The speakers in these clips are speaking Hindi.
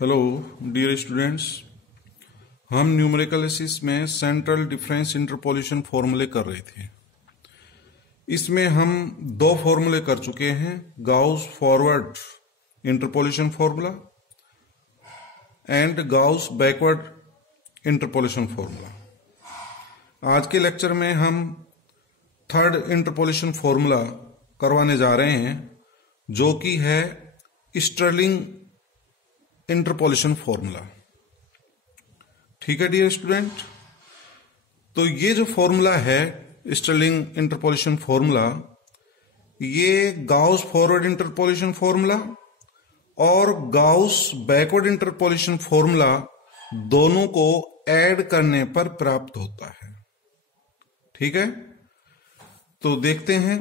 हेलो डियर स्टूडेंट्स, हम न्यूमेरिकल में सेंट्रल डिफरेंस इंटरपोलेशन फॉर्मूले कर रहे थे। इसमें हम दो फॉर्मूले कर चुके हैं, Gauss forward interpolation formula and Gauss backward interpolation formula. आज के लेक्चर में हम थर्ड इंटरपोलेशन फॉर्मूला करवाने जा रहे हैं, जो कि है स्टर्लिंग इंटरपोलेशन फॉर्मूला। ठीक है डियर स्टूडेंट, तो ये जो फॉर्मूला है स्टर्लिंग इंटरपोलेशन फॉर्मूला, ये गाउस फॉरवर्ड इंटरपोलेशन फॉर्मूला और गाउस बैकवर्ड इंटरपोलेशन फॉर्मूला दोनों को ऐड करने पर प्राप्त होता है। ठीक है, तो देखते हैं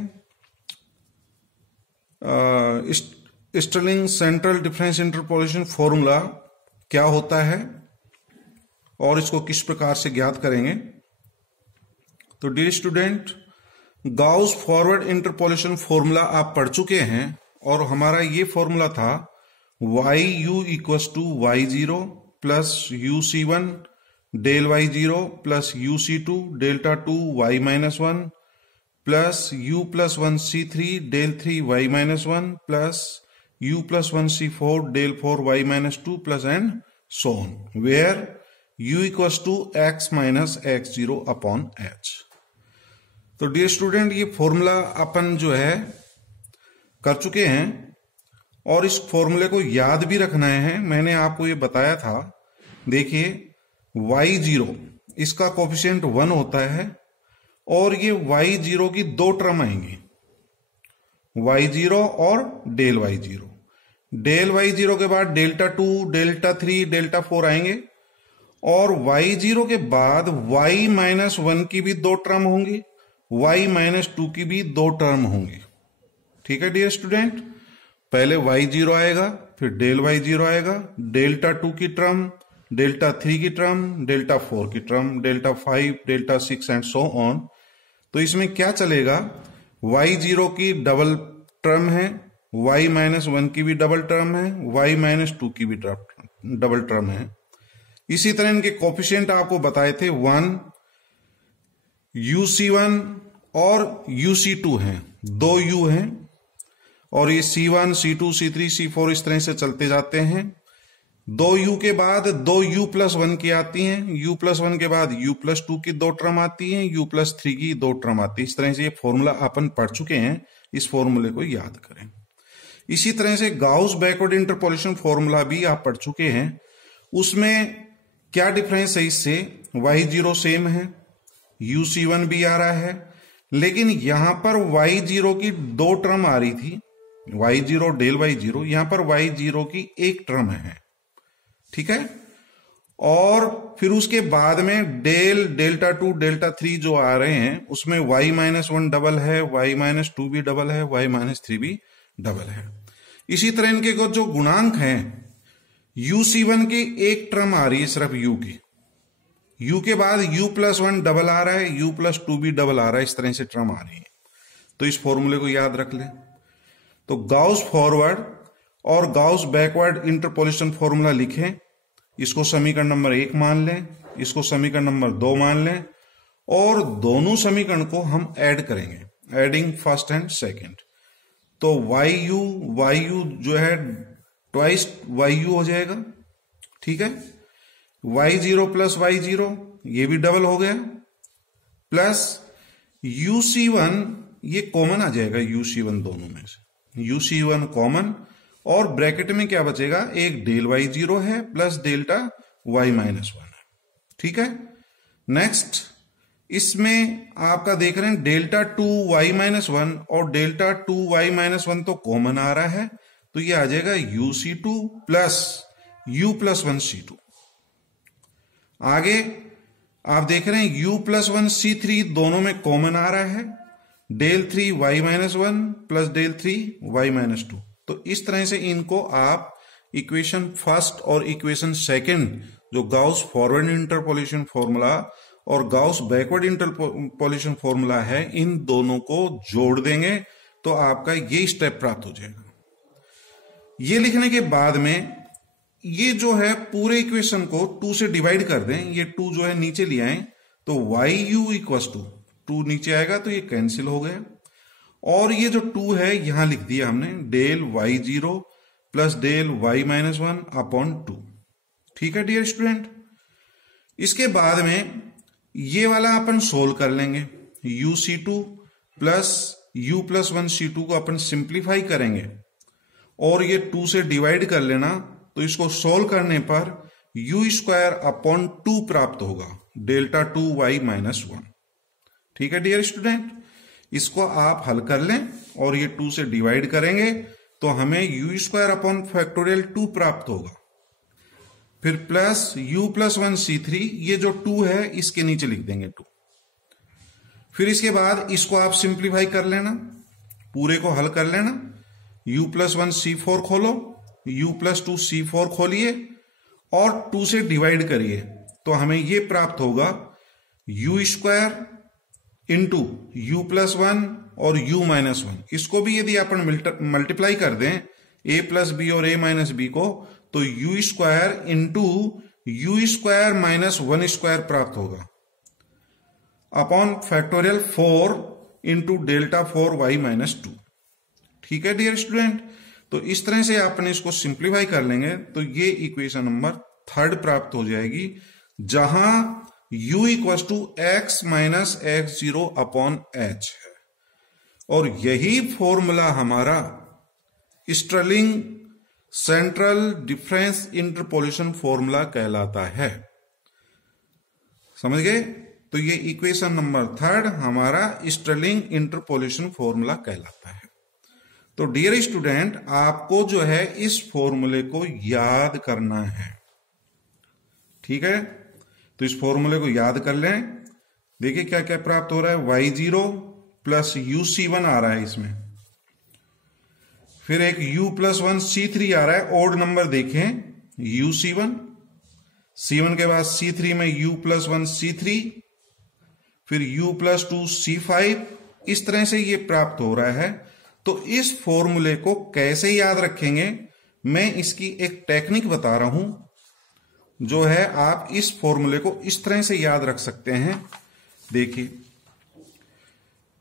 Stirling central difference interpolation formula क्या होता है और इसको किस प्रकार से ज्ञात करेंगे। तो dear student, Gauss forward interpolation formula आप पढ़ चुके हैं और हमारा ये फॉर्मूला था YU equals to Y0 plus UC1 del Y0 plus UC2 delta 2 Y-1 plus U plus 1C3 del 3 Y-1 plus U plus 1C4 del 4 Y-2 plus and so on, where U equals to X minus X0 upon H। तो डियर स्टूडेंट, ये फॉर्मूला अपन जो है कर चुके हैं और इस फॉर्मूले को याद भी रखना है। मैंने आपको ये बताया था, देखिए Y0 इसका कोफिशिएंट 1 होता है और ये Y0 की दो टर्म आएंगी, Y0 और डेल Y0। डेल Y0 के बाद डेल्टा 2 डेल्टा 3 डेल्टा 4 आएंगे और Y0 के बाद Y-1 की भी दो टर्म होंगी, Y-2 की भी दो टर्म होंगी। ठीक है डियर स्टूडेंट, पहले Y0 आएगा, फिर डेल Y0 आएगा, डेल्टा 2 की टर्म, डेल्टा 3 की टर्म, डेल्टा 4 की term, delta 5 delta 6 and so on. तो इसमें क्या चलेगा, Y0 की डबल टर्म है, Y-1 की भी डबल टर्म है, Y-2 की भी डबल टर्म है। इसी तरह इनके कोफिशिएंट आपको बताए थे 1 UC1 और UC2 हैं, दो U हैं और ये C1 C2 C3 C4 इस तरह से चलते जाते हैं। दो U के बाद दो U प्लस 1 की आती हैं, U प्लस 1 के बाद U प्लस 2 की दो टर्म आती हैं, U प्लस 3 की दो टर्म आती है। इस तरह से ये फॉर्मूला अपन पढ़ चुके हैं, इस फॉर्मूले को याद करें। इसी तरह से गाउस बैकवर्ड इंटरपोलेशन फॉर्मूला भी आप पढ़ चुके हैं। उसमें क्या डिफरेंस है, इससे Y0 सेम है, UC1 भी आ रहा है, लेकिन यहां पर Y0 की दो टर्म आ रही थी, Y0 डेल Y0, यहां पर Y0 की एक टर्म है। ठीक है, और फिर उसके बाद में डेल्टा 2 डेल्टा 3 जो आ रहे हैं उसमें Y-1 डबल है, Y-2 भी डबल है, Y-3 भी डबल है। इसी तरह इनके जो गुणांक हैं, UC1 की एक टर्म आ रही है सिर्फ U की, U के बाद U प्लस 1 डबल आ रहा है, U प्लस 2 भी डबल आ रहा है, इस तरह से टर्म आ रही है। तो इस फॉर्मूले को याद रख लें। तो गाउस फॉरवर्ड और गाउस बैकवर्ड इंटरपोलेशन फॉर्मूला लिखें, इसको समीकरण नंबर 1 मान लें, इसको समीकरण नंबर 2 मान लें और दोनों समीकरण को हम ऐड करेंगे, एडिंग फर्स्ट एंड सेकंड। तो YU जो है ट्वाइस YU हो जाएगा। ठीक है, Y0 प्लस Y0 ये भी डबल हो गया, प्लस UC1 ये कॉमन आ जाएगा, UC1 दोनों में से UC1 कॉमन, और ब्रैकेट में क्या बचेगा, एक डेल Y0 है प्लस डेल्टा Y-1 है। ठीक है, नेक्स्ट इसमें आपका देख रहे हैं डेल्टा 2 Y-1 और डेल्टा 2 Y-1 तो कॉमन आ रहा है, तो ये आ जाएगा UC2 plus U plus 1C2। आगे आप देख रहे हैं U प्लस 1C3 दोनों में कॉमन आ रहा है, del 3 Y-1 plus del 3 Y-2। तो इस तरह से इनको आप इक्वेशन फर्स्ट और इक्वेशन सेकंड, जो गाउस फॉरवर्ड इंटरपोलेशन फॉर्मूला और गाउस बैकवर्ड इंटरपोलेशन फॉर्मूला है, इन दोनों को जोड़ देंगे तो आपका ये स्टेप प्राप्त हो जाएगा। ये लिखने के बाद में ये जो है पूरे इक्वेशन को 2 से डिवाइड कर दें, ये 2 जो है नीचे ले आए तो YU इक्वस टू 2 नीचे आएगा तो ये कैंसिल हो गया, और ये जो 2 है यहां लिख दिया हमने del Y0 plus del Y-1 upon 2। ठीक है डियर स्टूडेंट, इसके बाद में ये वाला अपन सोल्व कर लेंगे, UC2 plus U plus 1 C2 को अपन सिंप्लीफाई करेंगे और ये 2 से डिवाइड कर लेना, तो इसको सोल्व करने पर U² अपॉन 2 प्राप्त होगा, डेल्टा 2Y-1। ठीक है डियर स्टूडेंट, इसको आप हल कर लें और ये 2 से डिवाइड करेंगे तो हमें U² अपॉन फैक्टोरियल 2 प्राप्त होगा। फिर प्लस U प्लस 1 C3, ये जो 2 है इसके नीचे लिख देंगे 2। फिर इसके बाद इसको आप सिंप्लीफाई कर लेना, पूरे को हल कर लेना, U प्लस 1 C4 खोलो, U प्लस 2 C4 खोलिए और 2 से डिवाइड करिए तो हमें ये प्राप्त होगा U² इंटू U प्लस 1 और U-1। इसको भी यदि अपन मल्टीप्लाई कर दें A प्लस बी और A माइनस बी को, तो U² इंटू U² माइनस 1² प्राप्त होगा upon factorial 4 into delta 4Y-2। ठीक है डियर स्टूडेंट, तो इस तरह से अपन इसको सिंप्लीफाई कर लेंगे तो ये इक्वेशन नंबर 3 प्राप्त हो जाएगी, जहां U equal to x minus x0 upon h है, और यही फॉर्मूला हमारा Stirling central difference interpolation formula कहलाता है। समझ गए? तो ये इक्वेशन नंबर 3 हमारा स्टर्लिंग इंटरपोलेशन फॉर्मूला कहलाता है। तो डियर स्टूडेंट, आपको जो है इस फॉर्मूले को याद करना है। ठीक है, तो इस फॉर्मूले को याद कर लें। देखिए क्या क्या प्राप्त हो रहा है, Y0 प्लस UC1 आ रहा है इसमें, फिर एक U प्लस 1 C3 आ रहा है, ओड नंबर देखें UC1, C1 के बाद C3 में U प्लस 1 C3, फिर U प्लस 2 C5, इस तरह से ये प्राप्त हो रहा है। तो इस फॉर्मूले को कैसे याद रखेंगे, मैं इसकी एक टेक्निक बता रहा हूं, जो है आप इस फॉर्मूले को इस तरह से याद रख सकते हैं। देखिए,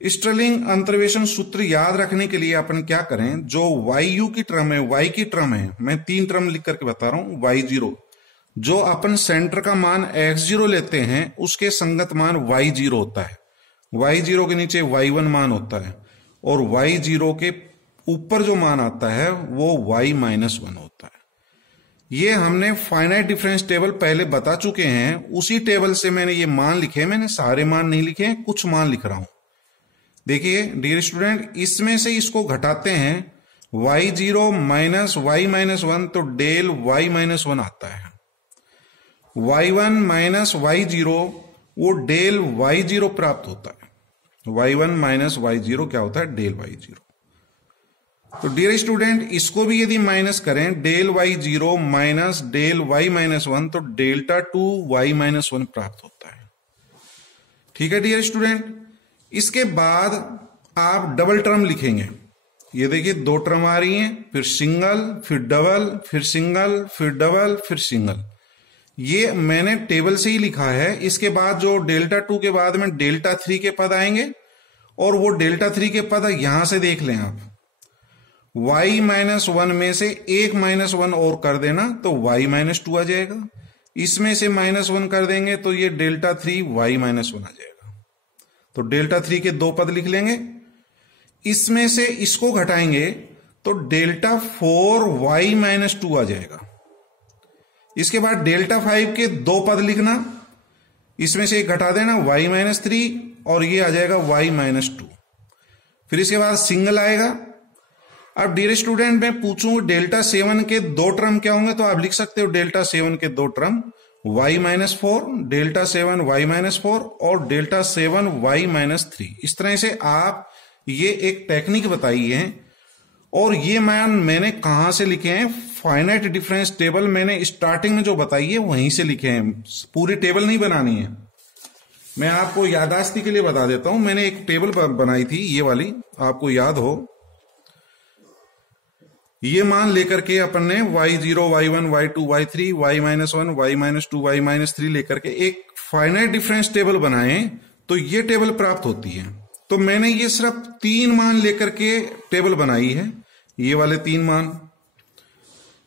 स्टर्लिंग अंतर्वेशन सूत्र याद रखने के लिए अपन क्या करें, जो YU की टर्म है, Y की टर्म है, मैं 3 टर्म लिख करके बता रहा हूं। Y0 जो अपन सेंटर का मान x0 लेते हैं उसके संगत मान Y0 होता है, Y0 के नीचे Y1 मान होता है, और Y0 के ऊपर जो मान आता है वो Y-1 होता है। ये हमने फाइनाइट डिफरेंस टेबल पहले बता चुके हैं, उसी टेबल से मैंने ये मान लिखे, मैंने सारे मान नहीं लिखे, कुछ मान लिख रहा हूं। देखिए डियर स्टूडेंट, इसमें से इसको घटाते हैं Y0 माइनस Y-1 तो डेल Y-1 आता है, Y1 माइनस Y0 वो डेल Y0 प्राप्त होता है, Y1 माइनस Y0 क्या होता है, डेल Y0। तो डियर स्टूडेंट, इसको भी यदि माइनस करें, del Y0 minus del Y-1 तो डेल्टा 2Y-1 प्राप्त होता है। ठीक है डियर स्टूडेंट, इसके बाद आप डबल टर्म लिखेंगे। ये देखिए 2 टर्म आ रही हैं, फिर सिंगल, फिर डबल, फिर सिंगल, फिर डबल, फिर सिंगल। ये मैंने टेबल से ही लिखा है। इसके बाद जो डेल्टा 2 के बाद में डेल्टा 3 के पद आएंगे, और वो डेल्टा 3 के पद यहां से देख लें आप, Y-1 में से एक -1 और कर देना तो Y-2 आ जाएगा, इसमें से -1 कर देंगे तो ये डेल्टा 3 Y-1 आ जाएगा। तो डेल्टा 3 के 2 पद लिख लेंगे, इसमें से इसको घटाएंगे तो डेल्टा 4 Y-2 आ जाएगा। इसके बाद डेल्टा 5 के 2 पद लिखना, इसमें से एक घटा देना Y-3 और ये आ जाएगा Y-2। फिर इसके बाद सिंगल आएगा। अब डियर स्टूडेंट, मैं पूछूं डेल्टा 7 के 2 टर्म क्या होंगे, तो आप लिख सकते हो डेल्टा 7 के 2 टर्म Y-4, डेल्टा 7 Y-4 और डेल्टा 7 Y-3। इस तरह से आप ये एक टेक्निक बताई है, और ये मान मैंने कहां से लिखे हैं, फाइनाइट डिफरेंस टेबल मैंने स्टार्टिंग में जो बताई है वहीं से लिखे हैं, पूरी टेबल नहीं बनानी है। मैं आपको याददाश्ती के लिए बता देता हूं, मैंने एक टेबल बनाई थी ये वाली, आपको याद हो। ये मान लेकर के अपन ने y0, y1, y2, y3, y-1, y-2, y-3 लेकर के एक फाइनाइट डिफरेंस टेबल बनाए तो ये टेबल प्राप्त होती है। तो मैंने ये सिर्फ 3 मान लेकर के टेबल बनाई है, ये वाले 3 मान।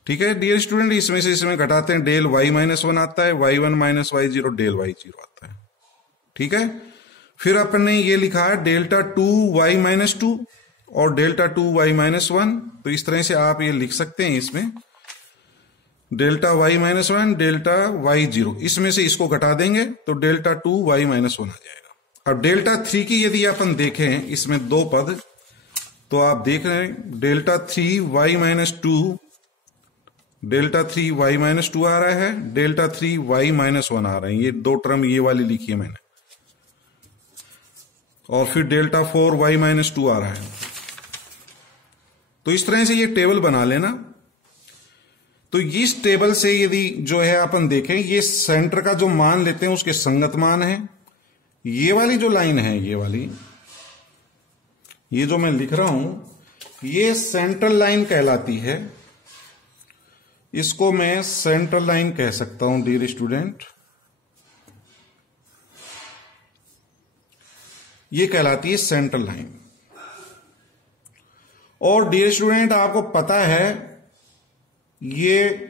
ठीक है डियर स्टूडेंट, इसमें से इसमें घटाते हैं, डेल y-1 आता है, y1 minus y0 del y0 आता है। ठीक है, फिर अपन ने ये लिखा है डेल्टा 2y-2 और डेल्टा 2y-1। तो इस तरह से आप ये लिख सकते हैं, इसमें डेल्टा y-1 डेल्टा y0, इसमें से इसको घटा देंगे तो डेल्टा 2y-1 आ जाएगा। अब डेल्टा 3 की यदि अपन देखें, इसमें 2 पद, तो आप देख रहे हैं डेल्टा 3y-2 डेल्टा 3y-2 आ रहा है, डेल्टा 3y-1 आ रहे हैं। ये 2 टर्म ये वाली लिखी है मैंने, और फिर डेल्टा 4y-2 आ रहा है। तो इस तरह से ये टेबल बना लेना। तो इस टेबल से यदि जो है अपन देखें, ये सेंटर का जो मान लेते हैं उसके संगत मान है। ये वाली जो लाइन है, ये वाली, ये जो मैं लिख रहा हूं, ये सेंट्रल लाइन कहलाती है। इसको मैं सेंट्रल लाइन कह सकता हूं डियर स्टूडेंट, ये कहलाती है सेंट्रल लाइन। और डियर स्टूडेंट आपको पता है ये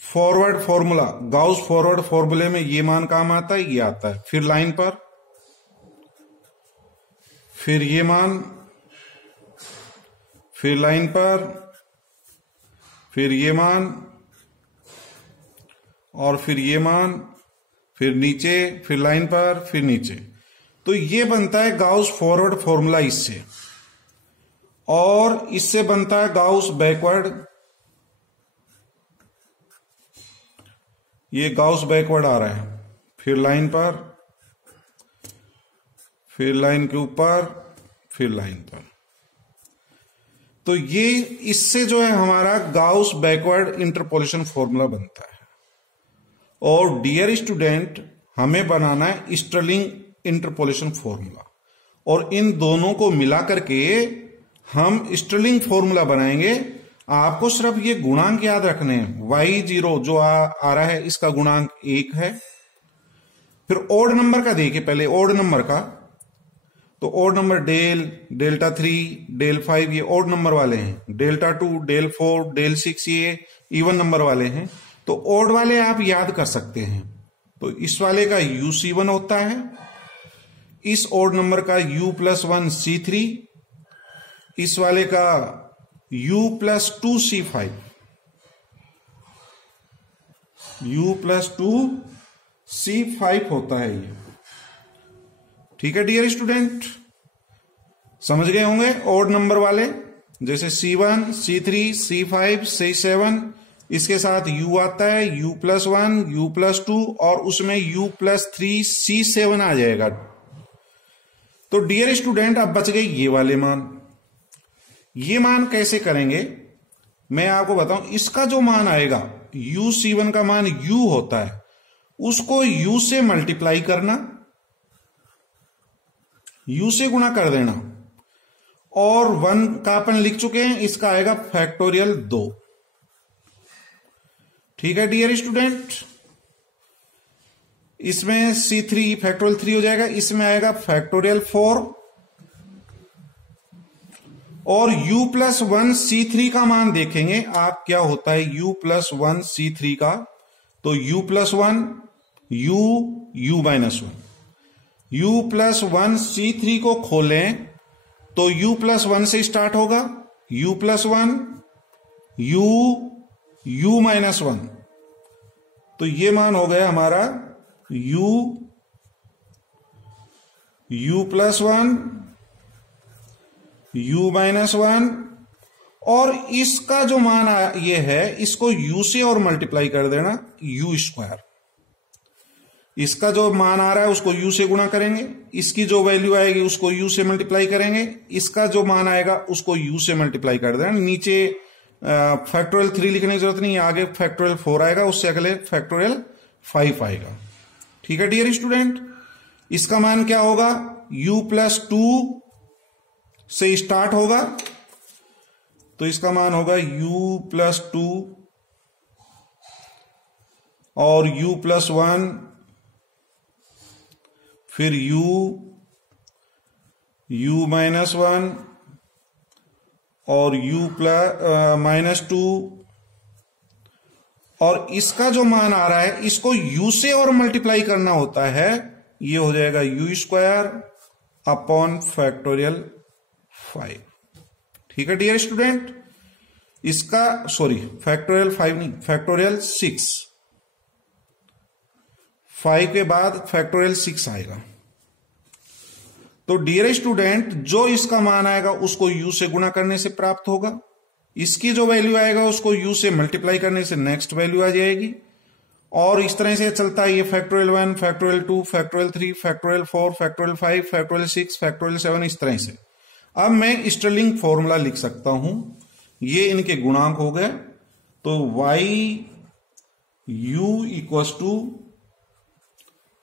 फॉरवर्ड फॉर्मूला, गाउस फॉरवर्ड फॉर्मूले में ये मान काम आता है, ये आता है। फिर लाइन पर, फिर ये मान, फिर लाइन पर, फिर ये मान, और फिर ये मान, फिर नीचे, फिर लाइन पर, फिर नीचे। तो ये बनता है गाउस फॉरवर्ड फॉर्मूला इससे, और इससे बनता है गाउस बैकवर्ड। ये गाउस बैकवर्ड आ रहा है, फिर लाइन पर, फिर लाइन के ऊपर, फिर लाइन पर। तो ये इससे जो है हमारा गाउस बैकवर्ड इंटरपोलेशन फॉर्मूला बनता है। और डियर स्टूडेंट, हमें बनाना है स्टर्लिंग इंटरपोलेशन फॉर्मूला, और इन दोनों को मिला करके हम स्टर्लिंग फॉर्मूला बनाएंगे। आपको सिर्फ ये गुणांक याद रखने हैं। y0 जो आ रहा है, इसका गुणांक 1 है। फिर ओड नंबर का देखिए, पहले ओड नंबर का, तो ओड नंबर डेल्टा 3, डेल 5 ये ओड नंबर वाले हैं। डेल्टा 2, डेल 4, डेल 6 ये इवन नंबर वाले हैं। तो ओड वाले आप याद कर सकते हैं। तो इस वाले का UC1 होता है, इस ओड नंबर का U+1 C3, इस वाले का U+2 C5, U+2 C5 होता है ये। ठीक है डियर स्टूडेंट, समझ गए होंगे ओड नंबर वाले, जैसे C1, C3, C5, C7, इसके साथ U आता है, U+1, U+2, और उसमें U+3 C7 आ जाएगा। तो डियर स्टूडेंट अब बच गए ये वाले मान। ये मान कैसे करेंगे मैं आपको बताऊं। इसका जो मान आएगा, UC1 का मान U होता है, उसको U से मल्टीप्लाई करना, U से गुणा कर देना, और 1 का अपन लिख चुके हैं, इसका आएगा फैक्टोरियल 2। ठीक है डियर स्टूडेंट, इसमें C3 फैक्टोरियल 3 हो जाएगा, इसमें आएगा फैक्टोरियल 4, और U+1 C3 का मान देखेंगे आप क्या होता है। U+1 C3 का, तो U+1 U-1, U+1 C3 को खोलें तो U+1 से स्टार्ट होगा, U+1 U-1, तो ये मान हो गया हमारा U+1 U-1, और इसका जो मान ये है, इसको U से और मल्टीप्लाई कर देना, U²। इसका जो मान आ रहा है उसको U से गुणा करेंगे, इसकी जो वैल्यू आएगी उसको U से मल्टीप्लाई करेंगे, इसका जो मान आएगा उसको U से मल्टीप्लाई कर देना। नीचे फैक्टोरियल 3 लिखने की जरूरत नहीं, आगे फैक्टोरियल 4 आएगा, उससे अगले फैक्टोरियल 5 आएगा। ठीक है डियर स्टूडेंट, इसका मान क्या होगा, U+2 से स्टार्ट होगा, तो इसका मान होगा u+2 और u+1, फिर u-1 और u-2, और इसका जो मान आ रहा है इसको u से और मल्टीप्लाई करना होता है, ये हो जाएगा u²/5। ठीक है डियर स्टूडेंट, इसका फैक्टोरियल 5 नहीं, फैक्टोरियल 6, 5 के बाद फैक्टोरियल 6 आएगा। तो डियर स्टूडेंट, जो इसका मान आएगा उसको u से गुणा करने से प्राप्त होगा, इसकी जो वैल्यू आएगा उसको u से मल्टीप्लाई करने से नेक्स्ट वैल्यू आ जाएगी, और इस तरह से चलता है ये factorial 1, factorial 2, factorial 3, factorial 4, factorial 5, factorial 6, factorial 7, इस तरह से। अब मैं स्टर्लिंग फॉर्मूला लिख सकता हूं, ये इनके गुणांक हो गए, तो YU इक्वस टू,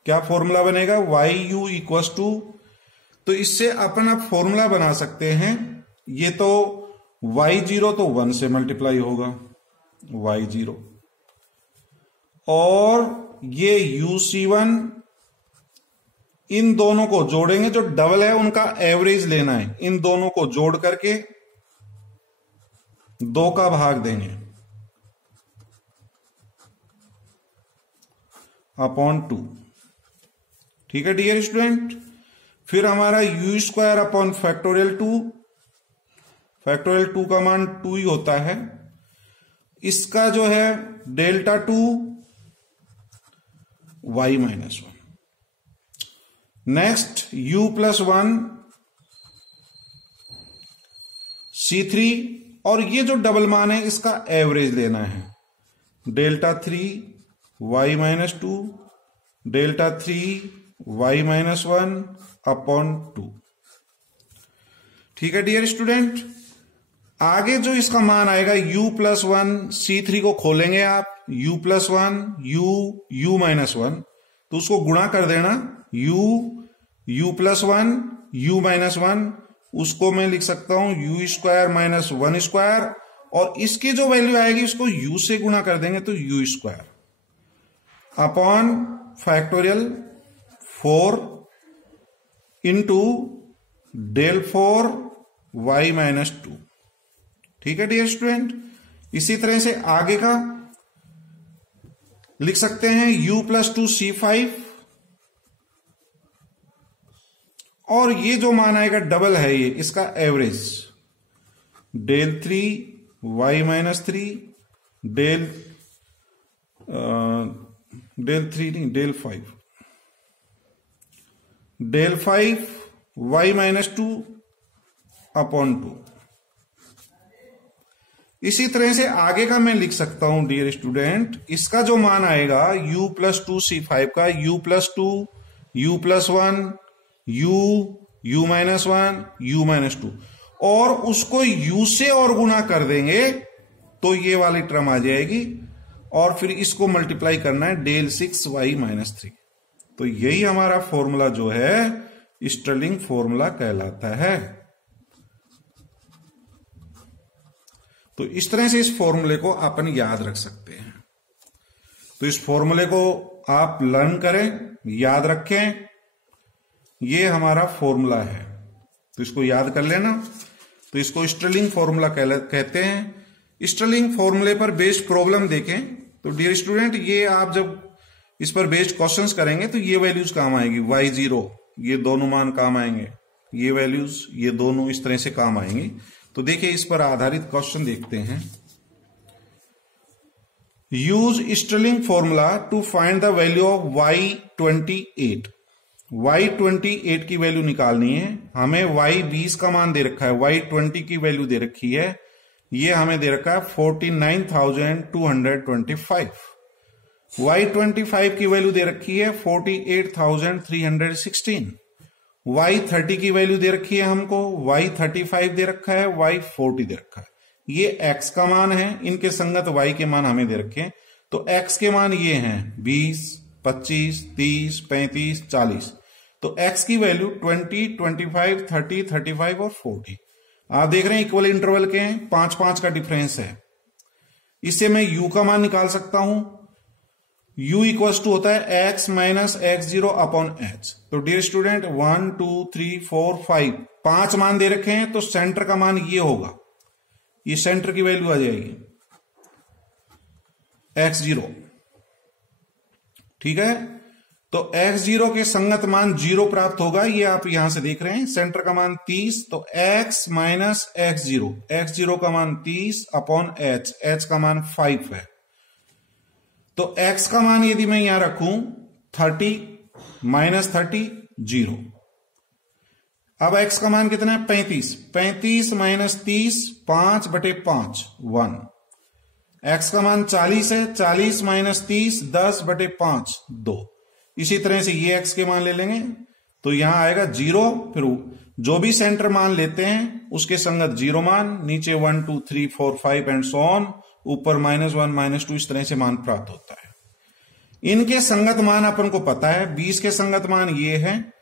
क्या फॉर्मूला बनेगा, YU इक्वस टू, तो इससे अपन आप फॉर्मूला बना सकते हैं, ये तो Y0 तो 1 से मल्टीप्लाई होगा, Y0, और ये UC1, इन दोनों को जोड़ेंगे, जो डबल है उनका एवरेज लेना है, इन दोनों को जोड़ करके 2 का भाग देंगे अपॉन 2। ठीक है डियर स्टूडेंट, फिर हमारा u²/फैक्टोरियल 2, फैक्टोरियल 2 का मान 2 ही होता है, इसका जो है Δ2 y-1, नेक्स्ट u+1 C3, और ये जो डबल मान है इसका एवरेज लेना है, Δ3 y-2, Δ3 y-1 अपॉन 2। ठीक है डियर स्टूडेंट, आगे जो इसका मान आएगा u+1, C3 को खोलेंगे आप, u+1 u-1, तो उसको गुणा कर देना, u+1 u-1, उसको मैं लिख सकता हूं u²-1², और इसकी जो वैल्यू आएगी उसको u से गुणा कर देंगे तो u² upon factorial 4 into Δ4 y-2। ठीक है डियर स्टूडेंट, इसी तरह से आगे का लिख सकते हैं u+2 C5, और ये जो मान आएगा डबल है ये, इसका एवरेज Δ3 y-3, Δ3 नहीं Δ5 y-2 अपॉन 2। इसी तरह से आगे का मैं लिख सकता हूं डियर स्टूडेंट, इसका जो मान आएगा u+2 C5 का u+2 u+1 u-1 u-2, और उसको u से और गुणा कर देंगे तो ये वाली टर्म आ जाएगी, और फिर इसको मल्टीप्लाई करना है Δ6 y-3। तो यही हमारा फॉर्मूला जो है स्टर्लिंग फॉर्मूला कहलाता है। तो इस तरह से इस फॉर्मूले को अपन याद रख सकते हैं। तो इस फॉर्मूले को आप लर्न करें, याद रखें, ये हमारा फॉर्मूला है, तो इसको याद कर लेना। तो इसको स्टर्लिंग फॉर्मूला कहते हैं। स्टर्लिंग फॉर्मूले पर बेस्ड प्रॉब्लम देखें तो डियर स्टूडेंट, ये आप जब इस पर बेस्ड क्वेश्चंस करेंगे तो ये वैल्यूज काम आएगी, y0 ये दोनों मान काम आएंगे, ये वैल्यूज ये दोनों इस तरह से काम आएंगी। तो देखिए इस पर आधारित क्वेश्चन देखते हैं। Use Stirling formula to find the value of y28। y28 की वैल्यू निकालनी है हमें। y20 का मान दे रखा है, y20 की वैल्यू दे रखी है, ये हमें दे रखा है 49,225। y25 की वैल्यू दे रखी है 48,316। y30 की वैल्यू दे रखी है हमको, y35 दे रखा है, y40 दे रखा है। ये x का मान है, इनके संगत y के मान हमें दे रखे हैं। तो x के मान ये हैं 20, 25, 30, 35, 40। तो x की वैल्यू 20, 25, 30, 35 और 40। आप देख रहे हैं इक्वल इंटरवल के हैं, 5-5 का डिफरेंस है। इससे मैं u का मान निकाल सकता हूं। u इक्वल्स टू होता है x minus x0 upon h। तो डियर स्टूडेंट 1 2 3 4 5 5 मान दे रखे हैं, तो सेंटर का मान ये होगा, ये सेंटर की वैल्यू आ जाएगी x0। ठीक है, तो x0 के संगत मान 0 प्राप्त होगा। ये आप यहां से देख रहे हैं, सेंटर का मान 30, तो x माइनस x0 का मान 30 अपॉन h का मान 5 है। तो x का मान यदि मैं यहां रखूं 30 माइनस 30 0। अब x का मान कितना है 35 माइनस 30 5/5 1। x का मान 40 है, 40 माइनस 30 10/5 2। इसी तरह से ये x के मान ले लेंगे, तो यहां आएगा 0। फिर जो भी सेंटर मान लेते हैं उसके संगत 0 मान, नीचे 1 2 3 4 5 एंड सो ऑन, ऊपर -1 -2, इस तरह से मान प्राप्त होता है। इनके संगत मान अपन को पता है। 20 के संगत मान ये है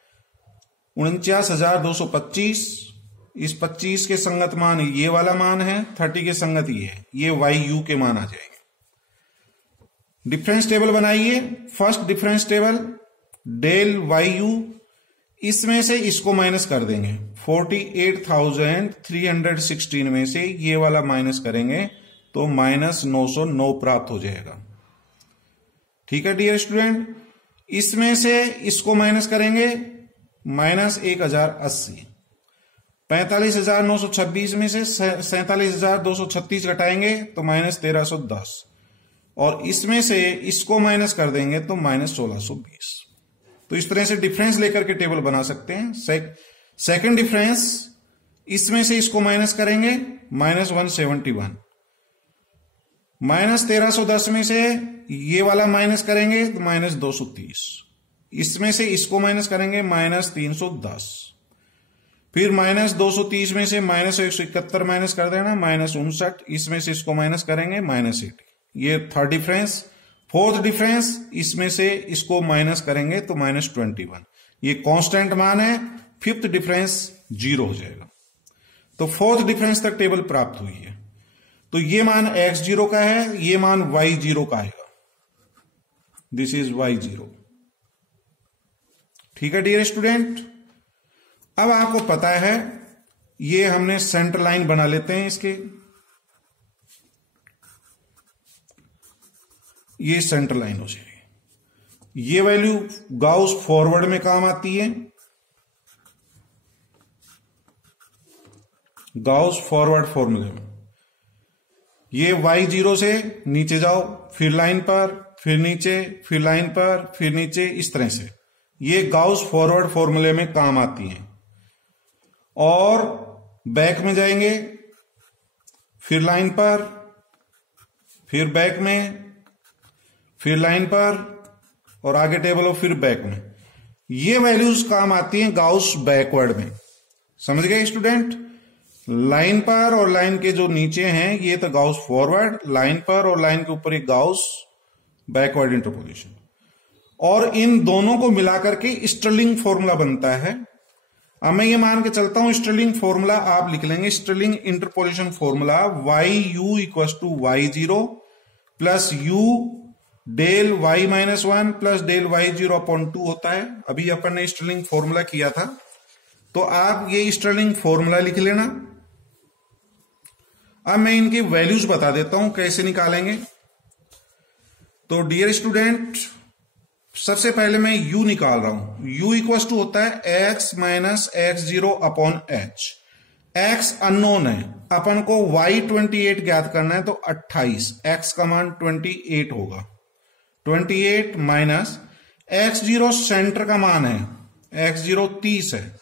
49,225। इस 25 के संगत मान ये वाला मान है, 30 के संगत ये है, ये YU के मान आ जाएंगे। डिफरेंस टेबल बनाइए। First difference table del YU, इसमें से इसको माइनस कर देंगे। 48,316 में से ये वाला माइनस करेंगे तो -909 प्राप्त हो जाएगा। ठीक है डियर स्टूडेंट, इसमें से इसको माइनस करेंगे -1080। 45,926 में से 47,236 घटाएंगे तो -1310, और इसमें से इसको माइनस कर देंगे तो -1620। तो इस तरह से डिफरेंस लेकर के टेबल बना सकते हैं। सेकंड डिफरेंस, इसमें से इसको माइनस करेंगे -171, -1310 में से ये वाला माइनस करेंगे तो -230, इसमें से इसको माइनस करेंगे -310, फिर -230 में से -171 माइनस कर देना -59, इसमें से इसको माइनस करेंगे -80। ये थर्ड डिफरेंस। फोर्थ डिफरेंस, इसमें से इसको माइनस करेंगे तो -21। ये कांस्टेंट मान है। फिफ्थ डिफरेंस 0 हो जाएगा। तो फोर्थ डिफरेंस तक टेबल प्राप्त हुई है। तो ये मान x0 का है, ये मान y0 का आएगा। This is y0। ठीक है डियर स्टूडेंट, अब आपको पता है, ये हमने सेंटर लाइन बना लेते हैं इसके। ये सेंटर लाइन हो जाएगी। ये वैल्यू गाउस फॉरवर्ड में काम आती है। गाउस फॉरवर्ड फॉर्मूले में ये y0 से नीचे जाओ, फिर लाइन पर, फिर नीचे, फिर लाइन पर, फिर नीचे, इस तरह से ये गाउस फॉरवर्ड फॉर्मूले में काम आती हैं। और बैक में जाएंगे, फिर लाइन पर, फिर बैक में, फिर लाइन पर, और आगे टेबल हो, फिर बैक में। ये वैल्यूज काम आती हैं गाउस बैकवर्ड में। समझ गए स्टूडेंट? लाइन पर और लाइन के जो नीचे हैं ये तो गाउस फॉरवर्ड, लाइन पर और लाइन के ऊपर एक गाउस बैकवर्ड इंटरपोलेशन, और इन दोनों को मिलाकर के स्टर्लिंग फॉर्मूला बनता है। अब मैं ये मान के चलता हूं स्टर्लिंग फॉर्मूला आप लिख लेंगे। Stirling interpolation formula YU equals to Y0 plus U del y-1 plus del y0 upon 2 होता है। अभी अपन ने स्टर्लिंग फॉर्मूला किया था, तो आप ये स्टर्लिंग फॉर्मूला लिख लेना। अब मैं इनकी वैल्यूज बता देता हूं कैसे निकालेंगे। तो डियर स्टूडेंट, सबसे पहले मैं u निकाल रहा हूं। u इक्वल्स टू होता है x minus x0 upon h। x unknown है, अपन को y28 ज्ञात करना है, तो 28, x का मान 28 होगा। 28 माइनस x0 सेंटर का मान है, x0 30 है,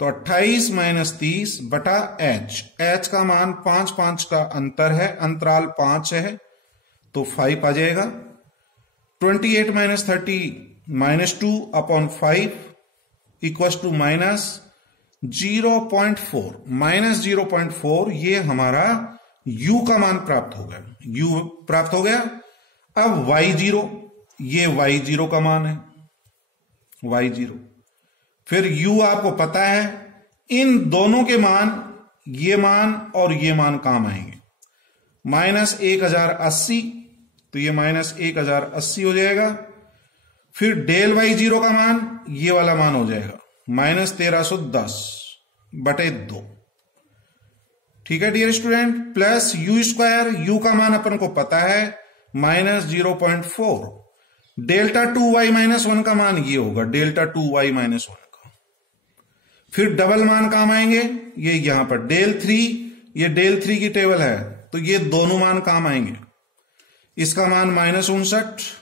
तो 28 माइनस 30 बटा h का मान 5 का अंतर है, अंतराल 5 है, तो 5 आ जाएगा। 28 minus 30 -2 upon 5 equals to minus 0.4, -0.4। ये हमारा u का मान प्राप्त हो गया, u प्राप्त हो गया। अब y0, ये y0 का मान है, y0। फिर u आपको पता है, इन दोनों के मान ये मान और ये मान काम आएंगे। -1080, तो ये -1080 हो जाएगा। फिर डेल वाई जीरो का मान, ये वाला मान हो जाएगा -1310/2। ठीक है dear student, plus u square, u का मान अपन को पता है -0.4। डेल्टा 2y-1 का मान ये होगा, डेल्टा 2y-1 का। फिर डबल मान काम आएंगे, ये यहां पर डेल 3, ये डेल 3 की टेबल है, तो ये दोनों मान काम आएंगे। इसका मान -59,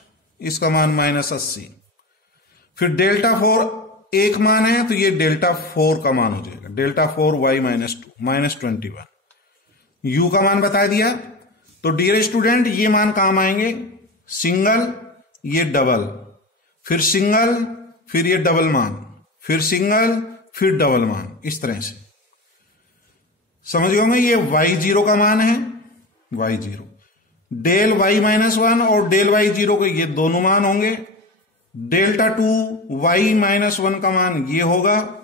इसका मान -80। फिर डेल्टा 4 एक मान है, तो ये डेल्टा 4 का मान हो जाएगा, डेल्टा 4y-2 -21। यू का मान बता दिया। तो डियर स्टूडेंट ये मान काम आएंगे, सिंगल, ये डबल, फिर सिंगल, फिर ये डबल मान, फिर सिंगल, फिर डबल मान, इस तरह से समझ गए होंगे। ये y0 का मान है, y0, डेल y-1 और डेल y0 के ये दोनों मान होंगे। डेल्टा 2y-1 का मान ये होगा,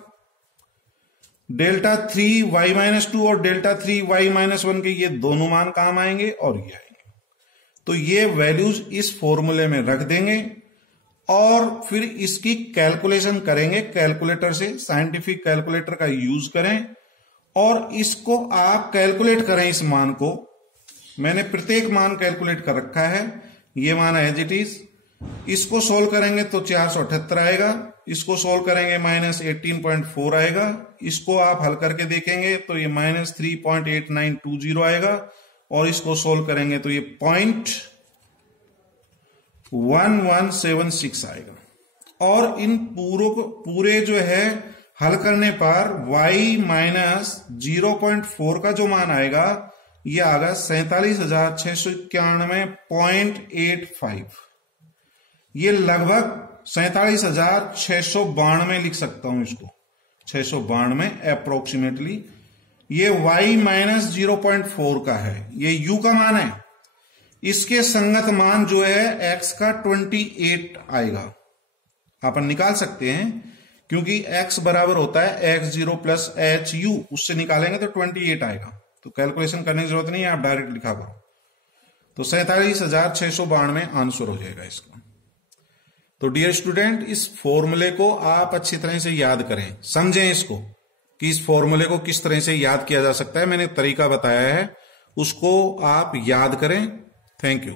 डेल्टा 3y-2 और डेल्टा 3y-1 के ये दोनों मान काम आएंगे और ये आएंगे। तो ये वैल्यूज इस फॉर्मूले में रख देंगे और फिर इसकी कैलकुलेशन करेंगे कैलकुलेटर से, साइंटिफिक कैलकुलेटर का यूज करें और इसको आप कैलकुलेट करें। इस मान को मैंने प्रत्येक मान कैलकुलेट कर रखा है, ये मान एज इट इज। इसको सोल्व करेंगे तो 478 आएगा, इसको सोल्व करेंगे -18.4 आएगा, इसको आप हल करके देखेंगे तो ये -3.8920 आएगा और इसको सोल्व करेंगे तो ये 0.1176 आएगा। और इन पूरे जो है हल करने पर y-0.4 का जो मान आएगा ये आएगा 47,691.85। ये लगभग 47,692 लिख सकता हूं इसको, 692 अप्रोक्सीमेटली। ये y-0.4 का है, ये u का मान है। इसके संगत मान जो है x का 28 आएगा, अपन निकाल सकते हैं क्योंकि x बराबर होता है x0 प्लस HU, उससे निकालेंगे तो 28 आएगा। तो कैलकुलेशन करने की जरूरत नहीं है, आप डायरेक्ट लिखा करो। तो 47,692 आंसर हो जाएगा इसका। तो डियर स्टूडेंट इस फॉर्मूले को आप अच्छी तरह से याद करें, समझें इसको कि इस फॉर्मूले को किस तरह से याद किया जा सकता है। मैंने तरीका बताया है, उसको आप याद करें। Thank you.